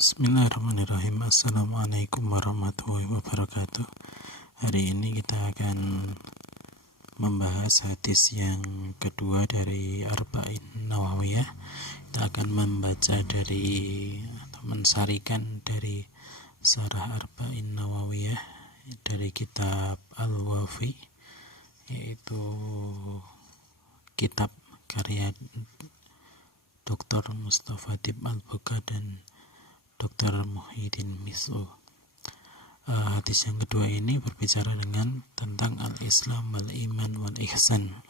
Bismillahirrahmanirrahim. Assalamualaikum warahmatullahi wabarakatuh. Hari ini kita akan membahas hadis yang kedua dari Arba'in Nawawiyah. Kita akan membaca dari atau mensarikan dari Syarah Arba'in Nawawiyah dari kitab Al-Wafi, yaitu kitab karya Dr. Mustafa Tib Al-Buka dan Dr. Muhyiddin Mis'u. Hadis yang kedua ini berbicara tentang al-Islam wal iman wal ihsan.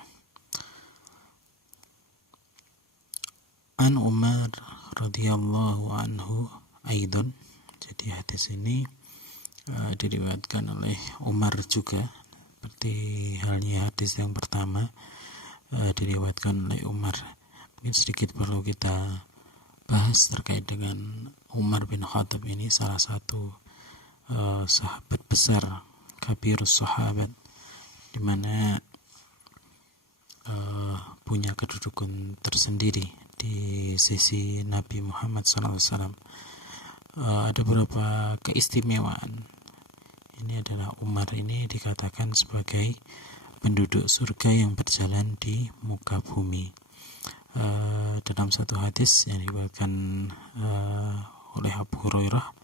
An Umar radhiyallahu anhu aidon. Jadi hadis ini diriwayatkan oleh Umar juga, seperti halnya hadis yang pertama diriwayatkan oleh Umar. Mungkin sedikit perlu kita bahas terkait dengan Umar bin Khattab ini, salah satu sahabat besar, kabirus sahabat, di mana punya kedudukan tersendiri di sisi Nabi Muhammad SAW. Ada beberapa keistimewaan. Ini adalah Umar ini dikatakan sebagai penduduk surga yang berjalan di muka bumi. Dalam satu hadis yang diriwayatkan oleh Abu Hurairah,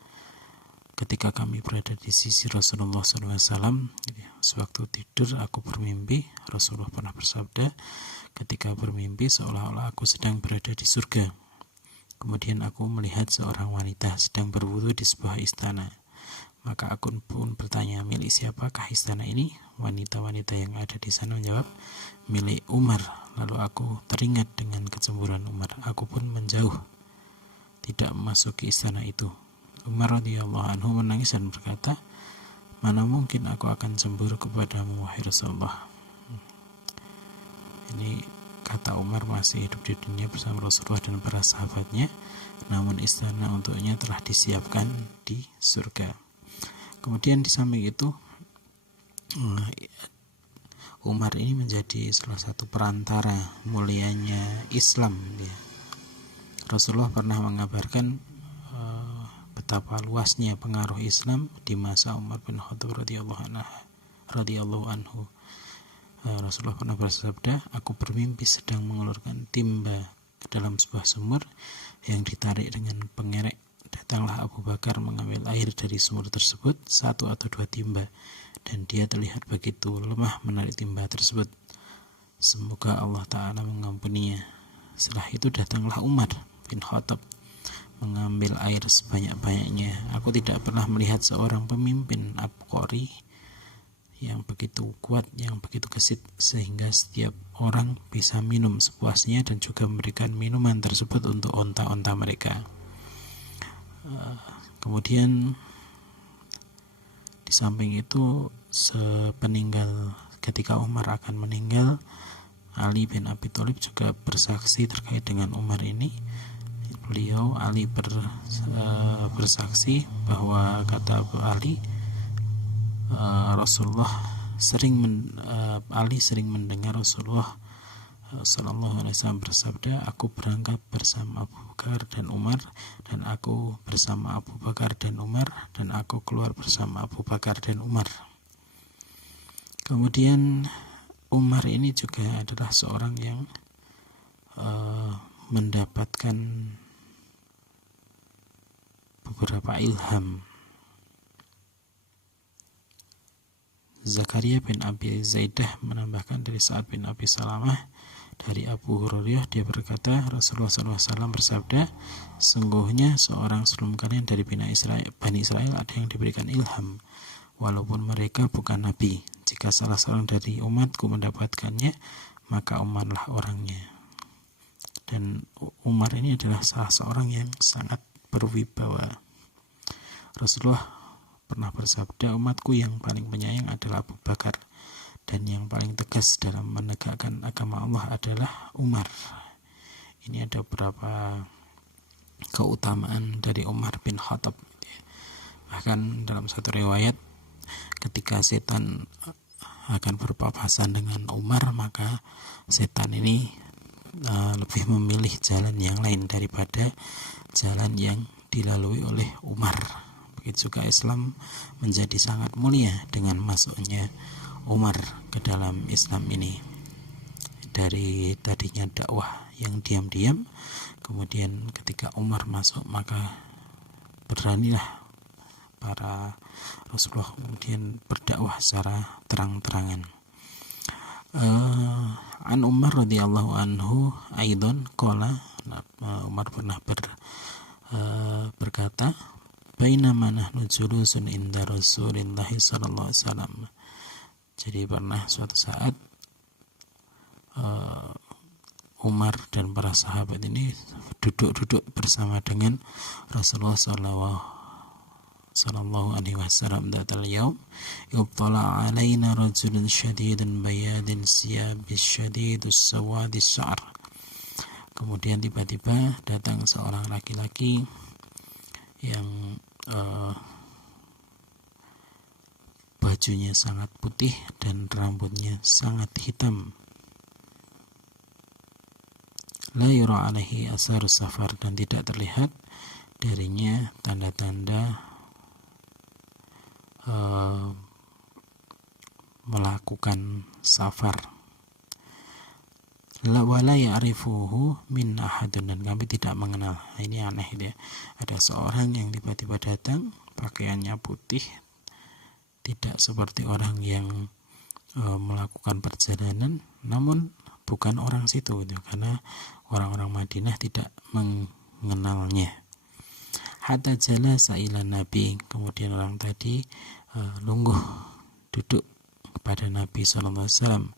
ketika kami berada di sisi Rasulullah SAW, sewaktu tidur aku bermimpi. Rasulullah pernah bersabda, ketika bermimpi seolah-olah aku sedang berada di surga. Kemudian aku melihat seorang wanita sedang berwudu di sebuah istana. Maka aku pun bertanya, milik siapakah istana ini? Wanita-wanita yang ada di sana menjawab, milik Umar. Lalu aku teringat dengan kecemburuan Umar. Aku pun menjauh, tidak memasuki istana itu. Umar radhiyallahu anhu menangis dan berkata, mana mungkin aku akan cemburu kepadamu, wahai Rasulullah. Ini kata Umar masih hidup di dunia bersama Rasulullah dan para sahabatnya, namun istana untuknya telah disiapkan di surga. Kemudian di samping itu, Umar ini menjadi salah satu perantara mulianya Islam. Rasulullah pernah mengabarkan betapa luasnya pengaruh Islam di masa Umar bin Khattab radhiyallahu anhu. Rasulullah pernah bersabda, aku bermimpi sedang mengulurkan timba ke dalam sebuah sumur yang ditarik dengan pengerek. Datanglah Abu Bakar mengambil air dari sumur tersebut, 1 atau 2 timba, dan dia terlihat begitu lemah menarik timba tersebut. Semoga Allah Ta'ala mengampuninya. Setelah itu datanglah Umar bin Khattab mengambil air sebanyak-banyaknya. Aku tidak pernah melihat seorang pemimpin abqari yang begitu kuat, yang begitu gesit, sehingga setiap orang bisa minum sepuasnya dan juga memberikan minuman tersebut untuk onta-onta mereka. Kemudian di samping itu, sepeninggal ketika Umar akan meninggal, Ali bin Abi Thalib juga bersaksi terkait dengan Umar ini. Ali bersaksi bahwa kata Ali, Ali sering mendengar Rasulullah Sallallahu Alaihi Wasallam bersabda, aku berangkat bersama Abu Bakar dan Umar, dan aku bersama Abu Bakar dan Umar, dan aku keluar bersama Abu Bakar dan Umar. Kemudian Umar ini juga adalah seorang yang mendapatkan beberapa ilham. Zakaria bin Abi Zaidah menambahkan dari Sa'ad bin Abi Salamah dari Abu Hurairah, dia berkata, Rasulullah SAW bersabda, sungguhnya seorang sebelum kalian dari Bani Israel ada yang diberikan ilham, walaupun mereka bukan nabi. Jika salah seorang dari umatku mendapatkannya, maka Umarlah orangnya. Dan Umar ini adalah salah seorang yang sangat berwibawa. Rasulullah pernah bersabda, umatku yang paling penyayang adalah Abu Bakar, dan yang paling tegas dalam menegakkan agama Allah adalah Umar. Ini ada beberapa keutamaan dari Umar bin Khattab. Bahkan dalam satu riwayat, ketika setan akan berpapasan dengan Umar, maka setan ini lebih memilih jalan yang lain daripada jalan yang dilalui oleh Umar. Begitu juga Islam menjadi sangat mulia dengan masuknya Umar ke dalam Islam ini. Dari tadinya dakwah yang diam-diam, kemudian ketika Umar masuk maka beranilah para Rasulullah kemudian berdakwah secara terang-terangan. An Umar radhiyallahu anhu aidon qala, Umar pernah berkata, bainama nahnu julusun inda Rasulillah sallallahu alaihi wasallam. Jadi pernah suatu saat Umar dan para sahabat ini duduk bersama dengan Rasulullah sallallahu alaihi wasallam. Datal yaum yubtala alaina rajulun syadidun bayadin siyabis syadidus sawadis sya'ar. Kemudian tiba-tiba datang seorang laki-laki yang bajunya sangat putih dan rambutnya sangat hitam. La yura alaihi asarus safar, dan tidak terlihat darinya tanda-tanda melakukan safar. La wala ya'rifuhu min ahadun, dan kami tidak mengenal. Ini aneh ya. Ada seorang yang tiba-tiba datang, pakaiannya putih, tidak seperti orang yang melakukan perjalanan, namun bukan orang situ gitu, karena orang-orang Madinah tidak mengenalnya. Hatta jalasa ila Nabi, kemudian orang tadi lungguh duduk kepada Nabi sallallahu alaihi wasallam.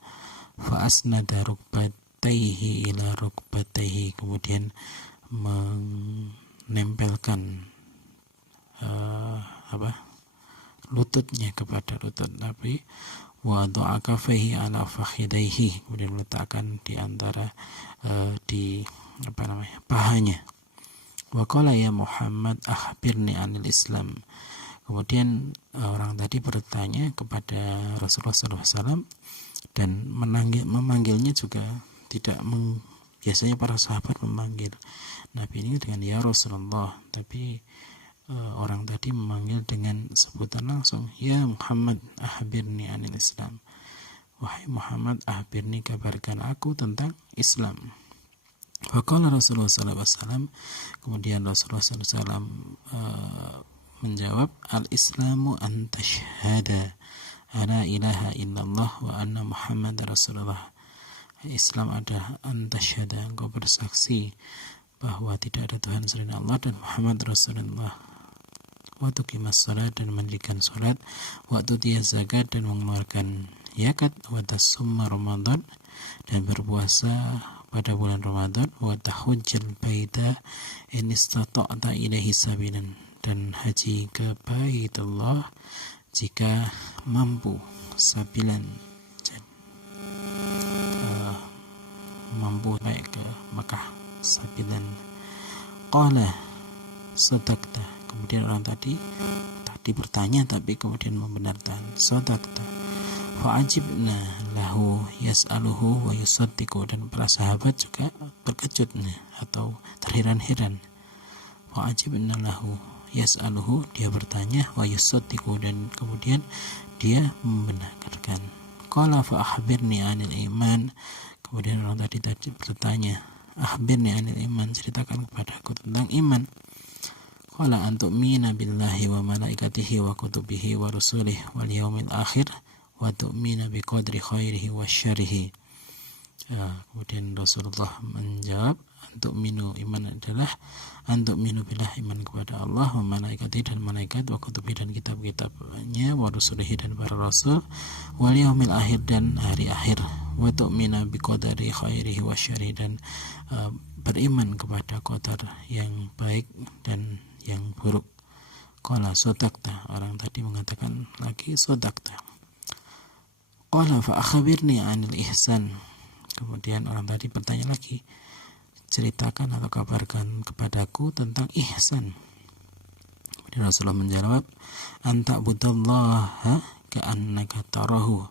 Fa asnada rukbatayhi ila rukbatayhi, kemudian menempelkan lututnya kepada lutut Nabi. Wa doa kafaihi ala fakhidaihi, kemudian meletakkan di antara pahanya. Wa qala ya Muhammad akhbirni anil Islam. Kemudian orang tadi bertanya kepada Rasulullah SAW dan memanggilnya juga tidak biasanya para sahabat memanggil Nabi ini dengan ya Rasulullah, tapi orang tadi memanggil dengan sebutan langsung, ya Muhammad akhbirni anil Islam. Wahai Muhammad, akhbirni, kabarkan aku tentang Islam. Faqala Rasulullah SAW, kemudian Rasulullah SAW menjawab, al-Islamu an tashhada la ilaha illallah wa anna Muhammad Rasulullah. Islam ada an tashhada, engkau bersaksi bahwa tidak ada Tuhan selain Allah dan Muhammad Rasulullah. Waktu qimas salat, dan mendirikan salat, waktu dia zakat dan mengeluarkan zakat, wa tasumma Ramadan, dan berpuasa pada bulan Ramadan, wa tahujjal baita in istata'ta ilaihi sabilan, dan haji ke Baitullah jika mampu, sabilan mampu naik ke Makkah, sabilan. Qala sadaqta, kemudian orang tadi bertanya tapi kemudian membenarkan, sadaqta. Fa'ajibna lahu yas'aluhu wa yusaddiqu, dan para sahabat juga terkejut atau terheran-heran. Fa'ajibna lahu yas'aluhu, dia bertanya, wa yusaddiqu, dan kemudian dia membenarkan. Qala fa akhbirni 'anil iman, kemudian orang tadi bertanya, akhbirni 'anil iman, ceritakan kepadaku tentang iman. Qala an tu'mina billahi wa malaikatihi wa kutubihi wa rusulihi wal yaumil akhir wa tu'mina biqadri khairihi wa syarrihi. Kemudian Rasulullah menjawab, untuk minu, iman adalah untuk minu billah, iman kepada Allah, wa malaikatihi, dan malaikat, wa kutubihi, dan kitab-kitabnya, wa rusulihi, dan para rasul, wal yaumil akhir, dan hari akhir, wa tu'mina biqadri khairihi wa syarrihi, dan beriman kepada qadar yang baik dan yang buruk. Qala sadaqta, orang tadi mengatakan lagi sadaqta. Qala fa akhbirni 'anil ihsan, kemudian orang tadi bertanya lagi, ceritakan atau kabarkan kepadaku tentang ihsan. Kemudian Rasulullah menjawab, anta budallaha ka'annaka tarahu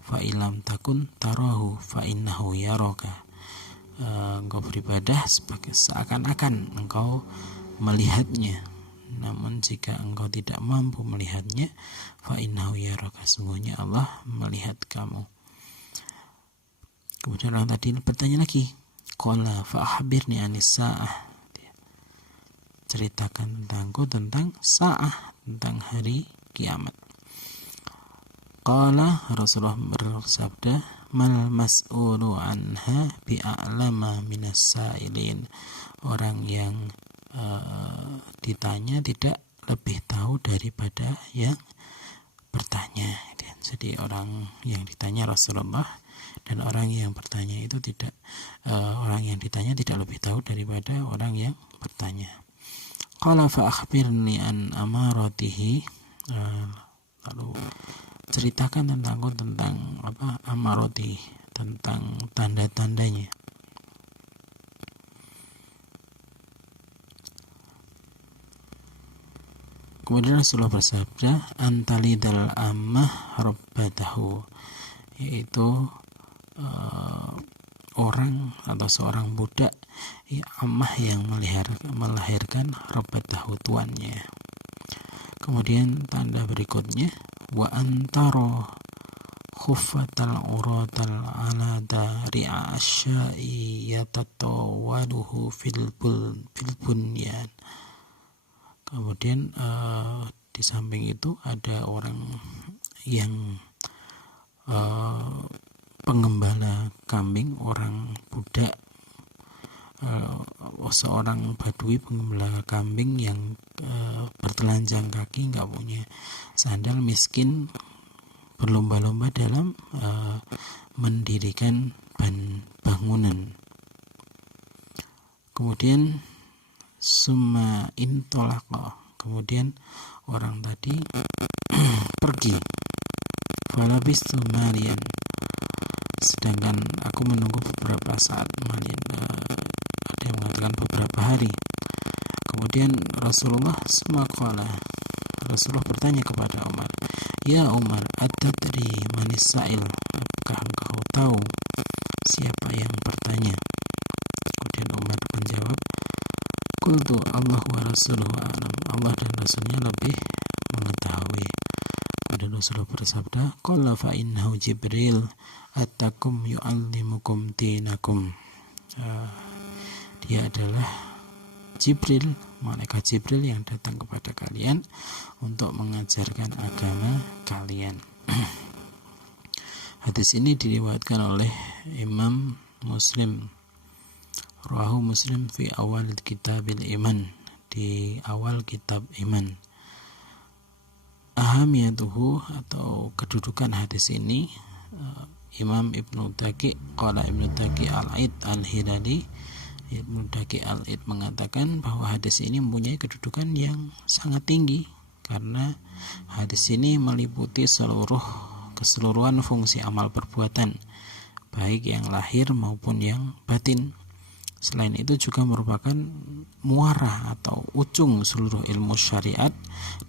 fa illam takun tarahu fa innahu yaraka. Engkau beribadah sebagai seakan-akan engkau melihatnya. Namun jika engkau tidak mampu melihatnya, fa innahu yaraka, sungguhnya Allah melihat kamu. Kemudian orang tadi bertanya lagi, qala fa akhbirni anis sa'ah, ceritakan tentangku tentang sa'ah, tentang hari kiamat. Qala, Rasulullah bersabda, mal mas'ulu anha bi'a'lama minas sa'ilin, orang yang ditanya tidak lebih tahu daripada yang bertanya. Jadi orang yang ditanya Rasulullah dan orang yang bertanya itu tidak orang yang ditanya tidak lebih tahu daripada orang yang bertanya. Qala fa akhbirni an amaratihi, lalu ceritakan tentangku tentang amarati, tentang tanda-tandanya. Kemudian Rasulullah bersabda, antalidal ammah rabbatahu, yaitu orang atau seorang budak ammah yang melahirkan rabbatahu, tuannya. Kemudian tanda berikutnya, wa antara khuffatal uratal alada ri'a asyai yatatawaluhu fil bunyan. Kemudian di samping itu ada orang yang penggembala kambing, orang budak, seorang badui penggembala kambing yang bertelanjang kaki, nggak punya sandal, miskin, berlomba-lomba dalam mendirikan bangunan. Kemudian summa intolaqa, kemudian orang tadi pergi. Falabistu malian, sedangkan aku menunggu beberapa saat. Malian, ada yang mengatakan beberapa hari. Kemudian Rasulullah bertanya kepada Umar, ya Umar, atadri manis sa'il, apakah engkau tahu siapa yang bertanya? Kemudian Umar menjawab, qultu Allah wa rasuluhu a'lam, Allah dan Rasulnya lebih mengetahui. Kemudian Rasulullah bersabda, qala fa innahu Jibril atakum yu'allimukum dinakum, dia adalah Jibril, malaikat Jibril yang datang kepada kalian untuk mengajarkan agama kalian. Hadis ini diriwayatkan oleh Imam Muslim, rawahu Muslim fi awal kitabil iman, di awal kitab iman. Ahamiyatuhu, atau kedudukan hadis ini, Imam Ibnu Daqi, qala Ibnu Daqi al-Aid al-Hilali, Ibnu Daqi al-Aid mengatakan bahwa hadis ini mempunyai kedudukan yang sangat tinggi karena hadis ini meliputi keseluruhan fungsi amal perbuatan, baik yang lahir maupun yang batin. Selain itu juga merupakan muarah atau ujung seluruh ilmu syariat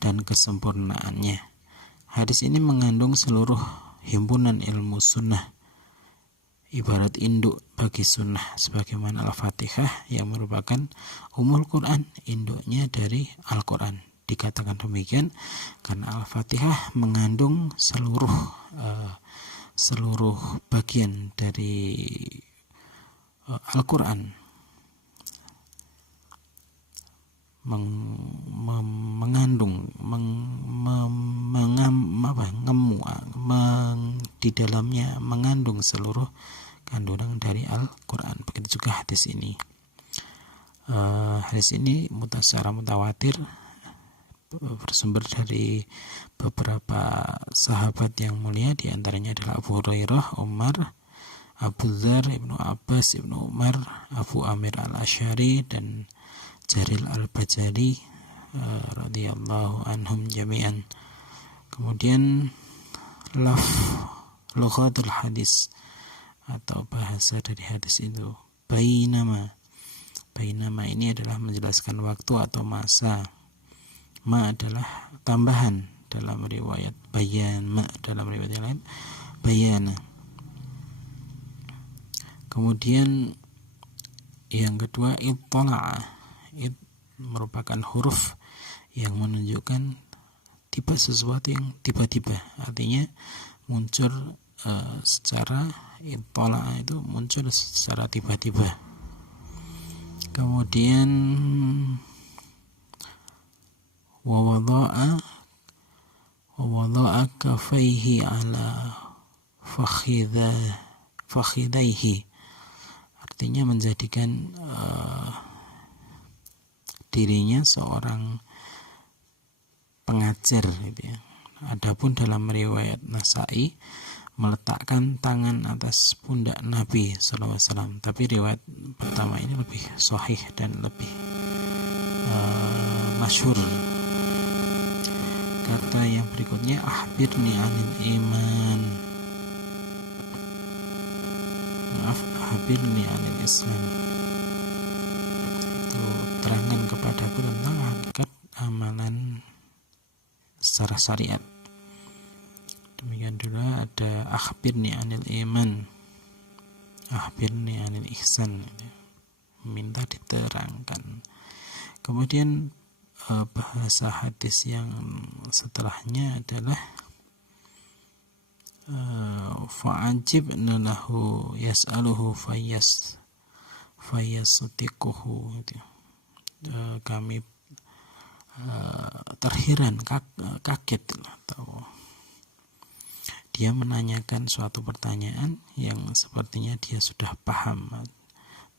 dan kesempurnaannya. Hadis ini mengandung seluruh himpunan ilmu sunnah, ibarat induk bagi sunnah, sebagaimana Al-Fatihah yang merupakan umul Quran, induknya dari Al-Quran. Dikatakan demikian karena Al-Fatihah mengandung seluruh bagian dari Al-Quran, di dalamnya mengandung seluruh kandungan dari Al-Quran. Begitu juga hadis ini. Hadis ini secara mutawatir, bersumber dari beberapa sahabat yang mulia, di antaranya adalah Abu Hurairah, Umar, Abu Dzar, Ibnu Abbas, Ibnu Umar, Abu Amir al-Asy'ari, dan Jaril al-Bajali radhiyallahu anhum jami'an. Kemudian lughatul hadis atau bahasa dari hadis itu, bainama ini adalah menjelaskan waktu atau masa. Ma adalah tambahan dalam riwayat bayan, ma dalam riwayat yang lain bayana. Kemudian yang kedua, ittala'a merupakan huruf yang menunjukkan tiba sesuatu yang tiba-tiba, artinya muncul secara itala, itu muncul secara tiba-tiba. Kemudian wa wada'a kafaihi ala fakhidaihi, artinya menjadikan dirinya seorang pengajar gitu ya. Adapun dalam riwayat Nasai meletakkan tangan atas pundak Nabi SAW, tapi riwayat pertama ini lebih sahih dan lebih masyhur. Kata yang berikutnya, akhbirni anil iman, akhbirni anil Islam, itu terangkan kepadaku tentang hakikat amalan secara syariat. Demikian juga ada akhbirni anil iman, akhbirni anil ihsan, minta diterangkan. Kemudian bahasa hadis yang setelahnya adalah fa'ajibna lahu yas'aluhu fayyasutiquhu, kami terheran, kaget, atau dia menanyakan suatu pertanyaan yang sepertinya dia sudah paham,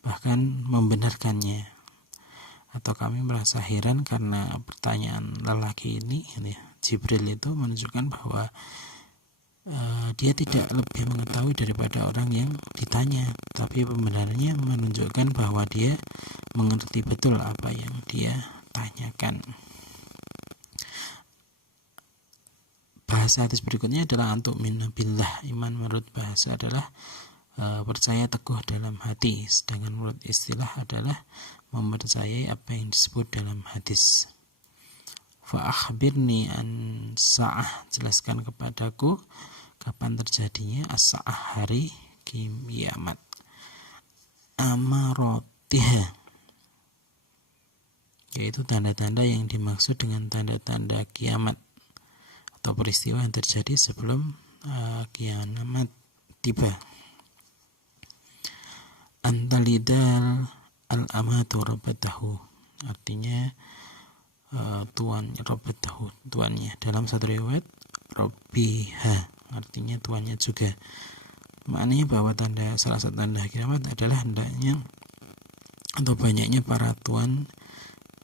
bahkan membenarkannya, atau kami merasa heran karena pertanyaan lelaki ini, Jibril itu menunjukkan bahwa dia tidak lebih mengetahui daripada orang yang ditanya, tapi pembenarannya menunjukkan bahwa dia mengerti betul apa yang dia tanyakan. Bahasa hadis berikutnya adalah antu'mina billah. Iman menurut bahasa adalah percaya teguh dalam hati, sedangkan menurut istilah adalah mempercayai apa yang disebut dalam hadis. Fa'akhbirni an sa'ah, jelaskan kepadaku kapan terjadinya as-sa'ah, hari kiamat. Amarotiha, yaitu tanda-tanda yang dimaksud dengan tanda-tanda kiamat atau peristiwa yang terjadi sebelum kiamat tiba. Antalidal al-amatu rabbatahu, artinya tuannya, rabbatahu, tuannya. Dalam satu riwayat rabbiha, artinya tuannya juga. Maknanya bahwa salah satu tanda kiamat adalah hendaknya atau banyaknya para tuan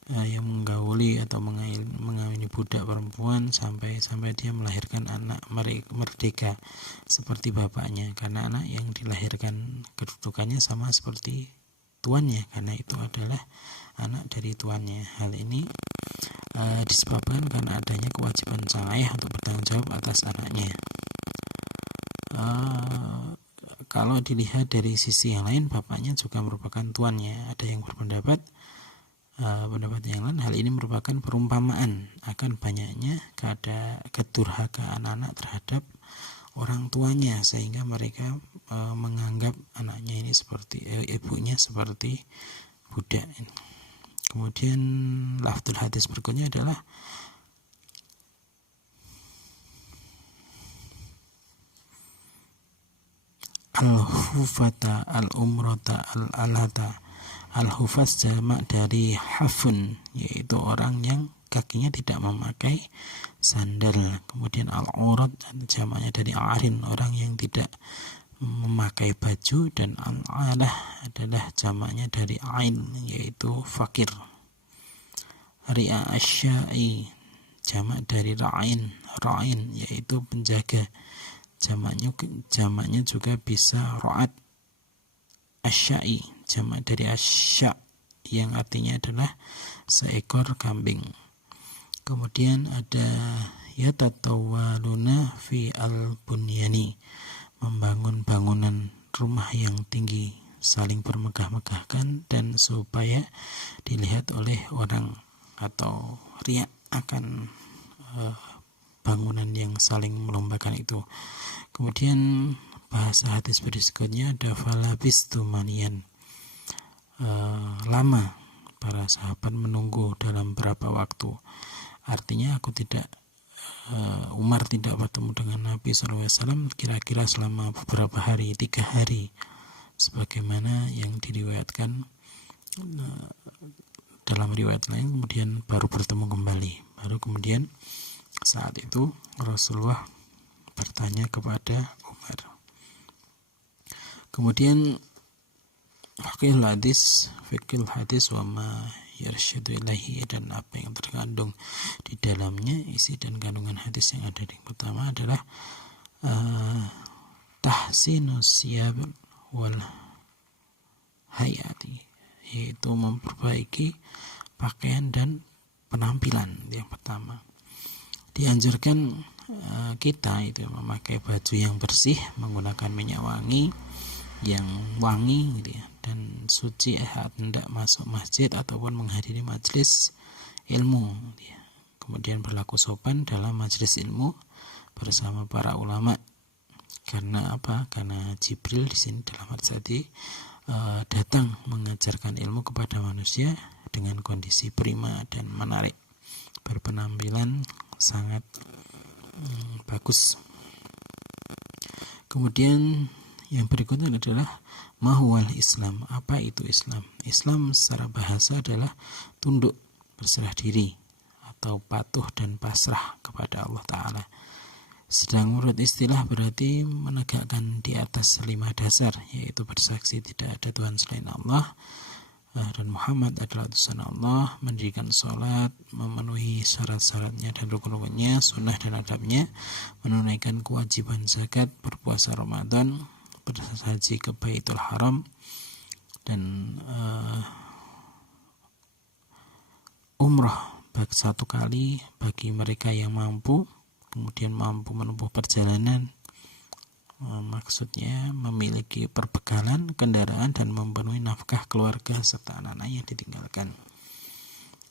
yang menggauli atau mengawini budak perempuan sampai dia melahirkan anak merdeka seperti bapaknya, karena anak yang dilahirkan kedudukannya sama seperti tuannya, karena itu adalah anak dari tuannya. Hal ini disebabkan karena adanya kewajiban sang ayah untuk bertanggung jawab atas anaknya. Kalau dilihat dari sisi yang lain, bapaknya juga merupakan tuannya. Ada yang berpendapat yang lain, hal ini merupakan perumpamaan akan banyaknya kedurhakaan anak terhadap orang tuanya, sehingga mereka menganggap anaknya ini seperti ibunya seperti budak. Kemudian lafdzul hadis berikutnya adalah al-hufata al-umrata al-alata. Al-hufaz jamak dari hafun, yaitu orang yang kakinya tidak memakai sandal. Kemudian al-urat jamaknya dari arin, orang yang tidak memakai baju. Dan al-alah adalah jamaknya dari ain, yaitu fakir. Ri'a asyai jamak dari ra'in, yaitu penjaga. Jamaknya juga bisa ra'at. Asyai jamak dari asya, yang artinya adalah seekor kambing. Kemudian ada yatatawaluna fi al-bunyani, membangun bangunan rumah yang tinggi, saling bermegah-megahkan dan supaya dilihat oleh orang, atau riya akan bangunan yang saling melombakan itu. Kemudian bahasa hadis berikutnya ada falabistu manian, lama para sahabat menunggu dalam berapa waktu. Artinya Umar tidak bertemu dengan Nabi SAW kira-kira selama beberapa hari, 3 hari, sebagaimana yang diriwayatkan dalam riwayat lain. Kemudian baru bertemu kembali. Baru kemudian saat itu Rasulullah bertanya kepada Umar. Kemudian fikih hadis wa ma yarsyadu ilaihi, dan apa yang terkandung di dalamnya, isi dan kandungan hadis yang ada. Yang pertama adalah tahsinus siyab wal hayati, yaitu memperbaiki pakaian dan penampilan. Yang pertama, dianjurkan kita itu memakai baju yang bersih, menggunakan minyak wangi yang wangi gitu ya, dan suci saat hendak masuk masjid ataupun menghadiri majelis ilmu gitu ya. Kemudian berlaku sopan dalam majelis ilmu bersama para ulama. Karena apa? Karena Jibril di sini dalam hadis tadi datang mengajarkan ilmu kepada manusia dengan kondisi prima dan menarik, berpenampilan sangat bagus. Kemudian yang berikutnya adalah mahwal Islam. Apa itu Islam? Islam secara bahasa adalah tunduk, berserah diri, atau patuh dan pasrah kepada Allah Ta'ala. Sedang menurut istilah berarti menegakkan di atas 5 dasar, yaitu bersaksi tidak ada Tuhan selain Allah dan Muhammad adalah utusan Allah, mendirikan sholat, memenuhi syarat-syaratnya dan rukun-rukunnya, sunnah dan adabnya, menunaikan kewajiban zakat, berpuasa Ramadan, berhaji ke Baitul Haram, dan umrah bagi 1 kali bagi mereka yang mampu, kemudian mampu menempuh perjalanan, maksudnya memiliki perbekalan, kendaraan, dan memenuhi nafkah keluarga serta anak-anak yang ditinggalkan.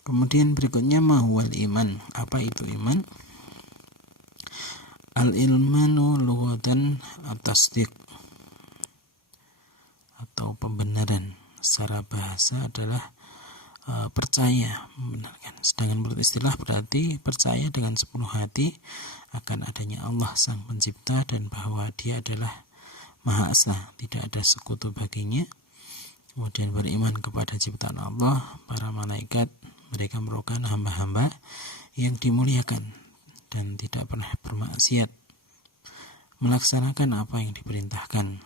Kemudian berikutnya mahwal iman. Apa itu iman? Al-ilmanu lughatan at-tasdiq, atau pembenaran. Secara bahasa adalah percaya, membenarkan. Sedangkan menurut istilah berarti percaya dengan sepenuh hati akan adanya Allah Sang Pencipta dan bahwa Dia adalah Maha Esa, tidak ada sekutu baginya. Kemudian beriman kepada ciptaan Allah, para malaikat, mereka merupakan hamba-hamba yang dimuliakan dan tidak pernah bermaksiat, melaksanakan apa yang diperintahkan.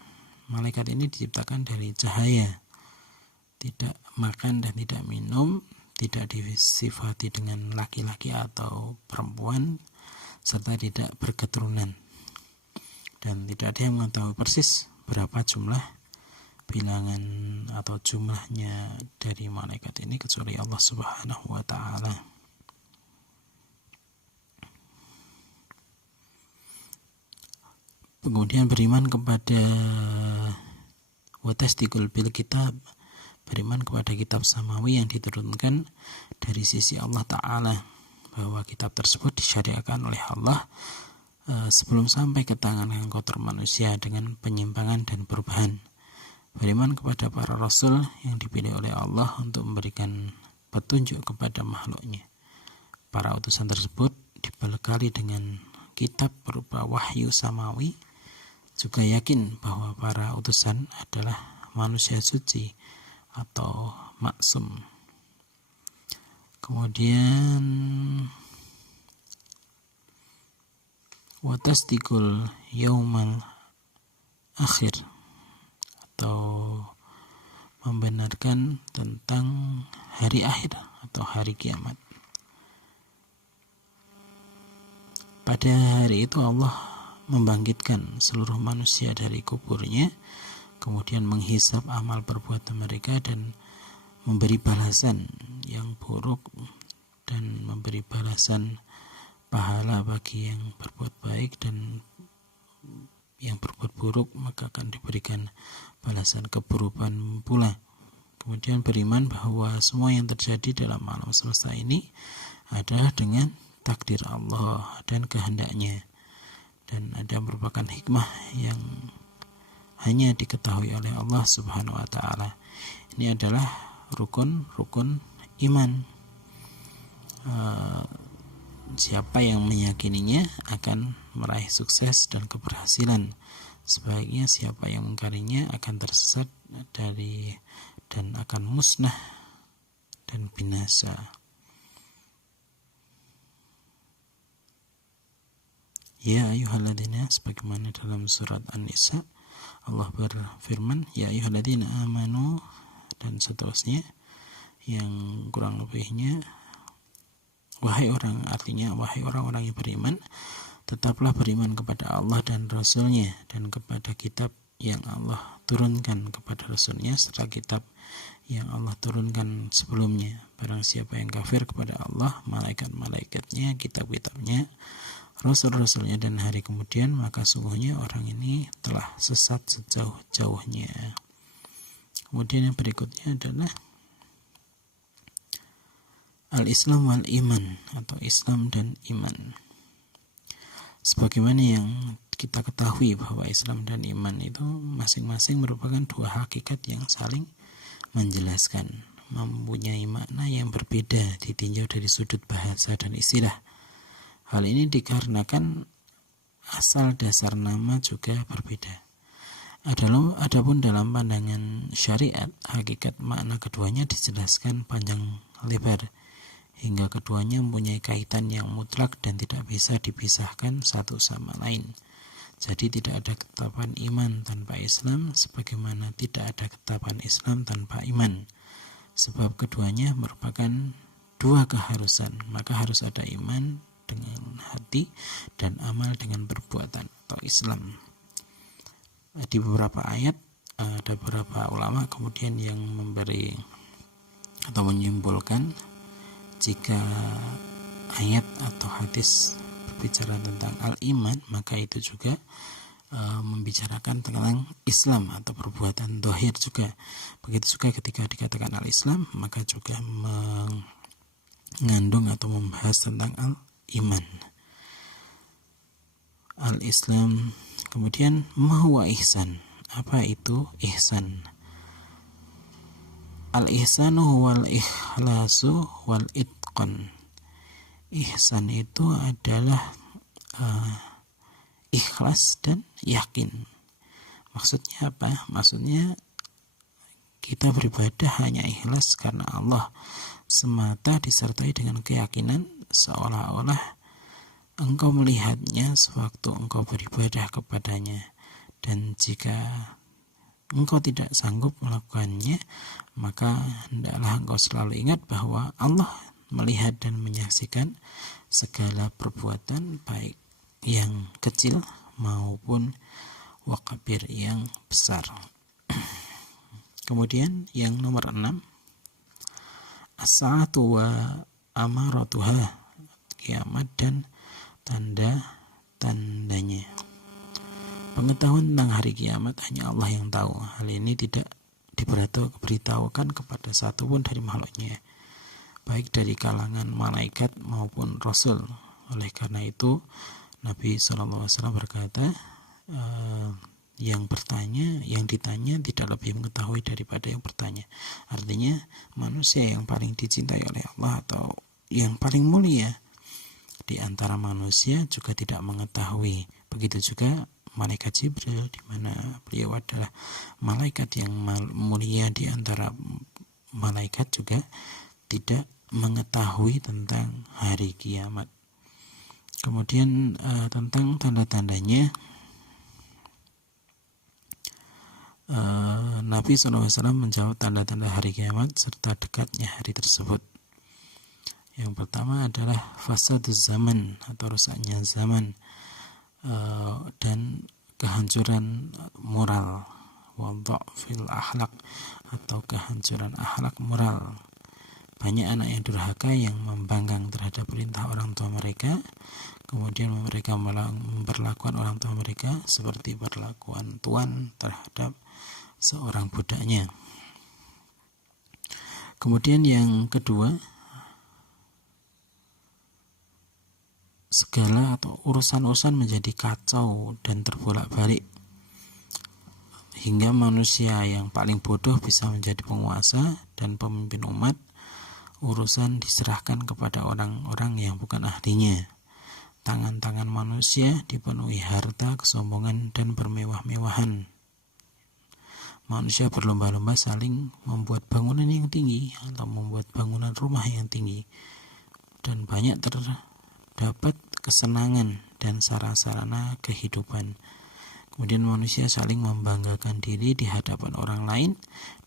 Malaikat ini diciptakan dari cahaya, tidak makan dan tidak minum, tidak disifati dengan laki-laki atau perempuan, serta tidak berketurunan. Dan tidak ada yang mengetahui persis berapa jumlah bilangan atau jumlahnya dari malaikat ini kecuali Allah Subhanahu wa Ta'ala. Kemudian beriman kepada watasdiqul bil kitab, beriman kepada kitab samawi yang diturunkan dari sisi Allah Ta'ala, bahwa kitab tersebut disyariatkan oleh Allah sebelum sampai ke tangan yang kotor manusia dengan penyimpangan dan perubahan. Beriman kepada para rasul yang dipilih oleh Allah untuk memberikan petunjuk kepada makhluknya. Para utusan tersebut dibekali dengan kitab berupa wahyu samawi. Juga yakin bahwa para utusan adalah manusia suci atau maksum. Kemudian watasdiqul yaumal akhir, atau membenarkan tentang hari akhir atau hari kiamat. Pada hari itu Allah membangkitkan seluruh manusia dari kuburnya, kemudian menghisap amal perbuatan mereka dan memberi balasan yang buruk dan memberi balasan pahala bagi yang berbuat baik, dan yang berbuat buruk maka akan diberikan balasan keburukan pula. Kemudian beriman bahwa semua yang terjadi dalam alam semesta ini adalah dengan takdir Allah dan kehendaknya, dan ada merupakan hikmah yang hanya diketahui oleh Allah Subhanahu wa Ta'ala. Ini adalah rukun-rukun iman. Siapa yang meyakininya akan meraih sukses dan keberhasilan. Sebaliknya siapa yang mengingkarinya akan tersesat dan akan musnah dan binasa. Ya ayyuhalladzina, sebagaimana dalam surat An-Nisa Allah berfirman, ya ayyuhalladzina amanu, dan seterusnya, yang kurang lebihnya wahai orang-orang yang beriman, tetaplah beriman kepada Allah dan Rasul-Nya, dan kepada kitab yang Allah turunkan kepada Rasul-Nya serta kitab yang Allah turunkan sebelumnya. Barang siapa yang kafir kepada Allah, malaikat-malaikatnya, kitab-kitabnya, Rasul-Rasulnya, dan hari kemudian, maka sungguhnya orang ini telah sesat sejauh-jauhnya. Kemudian yang berikutnya adalah Al-Islam wal Iman, atau Islam dan Iman. Sebagaimana yang kita ketahui bahwa Islam dan iman itu masing-masing merupakan dua hakikat yang saling menjelaskan, mempunyai makna yang berbeda ditinjau dari sudut bahasa dan istilah. Hal ini dikarenakan asal dasar nama juga berbeda. Adapun dalam pandangan syariat, hakikat makna keduanya dijelaskan panjang lebar, hingga keduanya mempunyai kaitan yang mutlak dan tidak bisa dipisahkan satu sama lain. Jadi tidak ada ketetapan iman tanpa Islam, sebagaimana tidak ada ketetapan Islam tanpa iman. Sebab keduanya merupakan dua keharusan, maka harus ada iman dengan hati dan amal dengan perbuatan, atau Islam. Di beberapa ayat ada beberapa ulama kemudian yang memberi atau menyimpulkan, jika ayat atau hadis berbicara tentang al-iman, maka itu juga membicarakan tentang Islam atau perbuatan zahir juga. Begitu juga ketika dikatakan al-Islam, maka juga mengandung atau membahas tentang al-iman. Al-Islam. Kemudian mahwa ihsan, apa itu ihsan? Al-ihsanu wal ikhlasu wal itqan. Ihsan itu adalah ikhlas dan yakin. Maksudnya apa? Maksudnya kita beribadah hanya ikhlas karena Allah semata, disertai dengan keyakinan seolah-olah engkau melihatnya sewaktu engkau beribadah kepadanya, dan jika engkau tidak sanggup melakukannya, maka hendaklah engkau selalu ingat bahwa Allah melihat dan menyaksikan segala perbuatan, baik yang kecil maupun wakabir yang besar. Kemudian yang nomor 6, as-saatu wa amaratuha, kiamat dan tanda-tandanya. Pengetahuan tentang hari kiamat hanya Allah yang tahu. Hal ini tidak diberitahukan kepada satupun dari makhluknya, baik dari kalangan malaikat maupun rasul. Oleh karena itu Nabi SAW berkata, yang ditanya tidak lebih mengetahui daripada yang bertanya. Artinya manusia yang paling dicintai oleh Allah atau yang paling mulia di antara manusia juga tidak mengetahui. Begitu juga malaikat Jibril, di mana beliau adalah malaikat yang mulia di antara malaikat, juga tidak mengetahui tentang hari kiamat. Kemudian tentang tanda-tandanya, Nabi SAW menjawab tanda-tanda hari kiamat serta dekatnya hari tersebut. Yang pertama adalah fasaduz zaman atau rusaknya zaman, dan kehancuran moral, wadha'fil akhlak atau kehancuran akhlak moral. Banyak anak yang durhaka yang membangkang terhadap perintah orang tua mereka, kemudian mereka memperlakukan orang tua mereka seperti perlakuan tuan terhadap seorang budaknya. Kemudian yang kedua, segala atau urusan-urusan menjadi kacau dan terbolak-balik, hingga manusia yang paling bodoh bisa menjadi penguasa dan pemimpin umat. Urusan diserahkan kepada orang-orang yang bukan ahlinya. Tangan-tangan manusia dipenuhi harta, kesombongan, dan bermewah-mewahan. Manusia berlomba-lomba saling membuat bangunan yang tinggi atau membuat bangunan rumah yang tinggi, dan banyak terdapat kesenangan dan sarana-sarana kehidupan. Kemudian manusia saling membanggakan diri di hadapan orang lain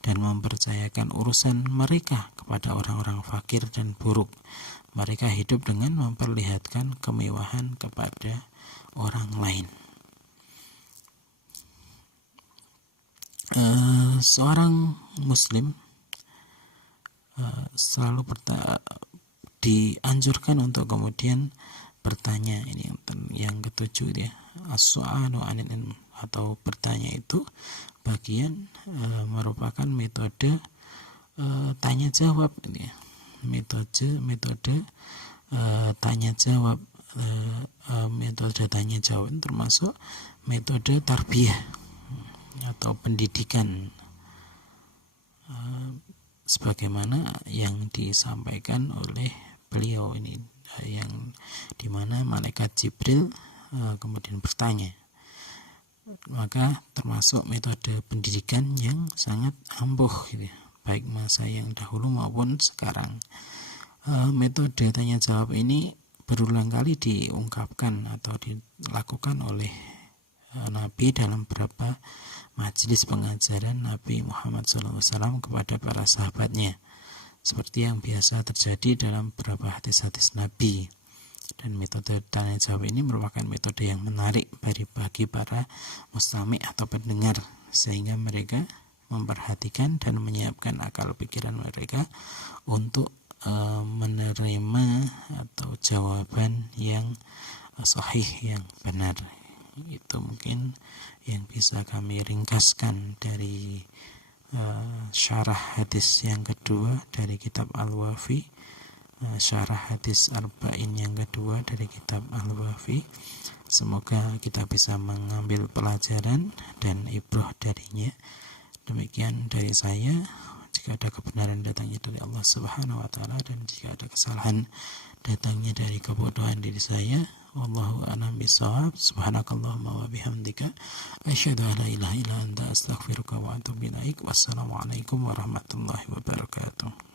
dan mempercayakan urusan mereka kepada orang-orang fakir dan buruk. Mereka hidup dengan memperlihatkan kemewahan kepada orang lain. Seorang muslim selalu dianjurkan untuk kemudian bertanya. Ini yang ketujuh ya, as-su'alu 'anil ilm, atau bertanya itu bagian merupakan metode tanya jawab ini ya. Metode tanya jawab, metode tanya jawab termasuk metode tarbiyah atau pendidikan, sebagaimana yang disampaikan oleh beliau ini, yang dimana malaikat Jibril kemudian bertanya. Maka termasuk metode pendidikan yang sangat ampuh gitu, baik masa yang dahulu maupun sekarang. Metode tanya jawab ini berulang kali diungkapkan atau dilakukan oleh Nabi dalam beberapa majelis pengajaran Nabi Muhammad SAW kepada para sahabatnya, seperti yang biasa terjadi dalam beberapa hadis-hadis Nabi. Dan metode tanya jawab ini merupakan metode yang menarik bagi para mustami' atau pendengar, sehingga mereka memperhatikan dan menyiapkan akal pikiran mereka untuk menerima atau jawaban yang sahih, yang benar. Itu mungkin yang bisa kami ringkaskan dari syarah hadis yang kedua dari kitab Al-Wafi, syarah hadis Arba'in yang kedua dari kitab Al-Wafi. Semoga kita bisa mengambil pelajaran dan ibrah darinya. Demikian dari saya. Jika ada kebenaran datangnya dari Allah Subhanahu wa taala, dan jika ada kesalahan datangnya dari kebodohan diri saya, wallahu a'lam bishawab. Subhanakallahumma wa bihamdika asyhadu an la ilaha illa anta astaghfiruka wa atubu ilaik. Wassalamualaikum warahmatullahi wabarakatuh.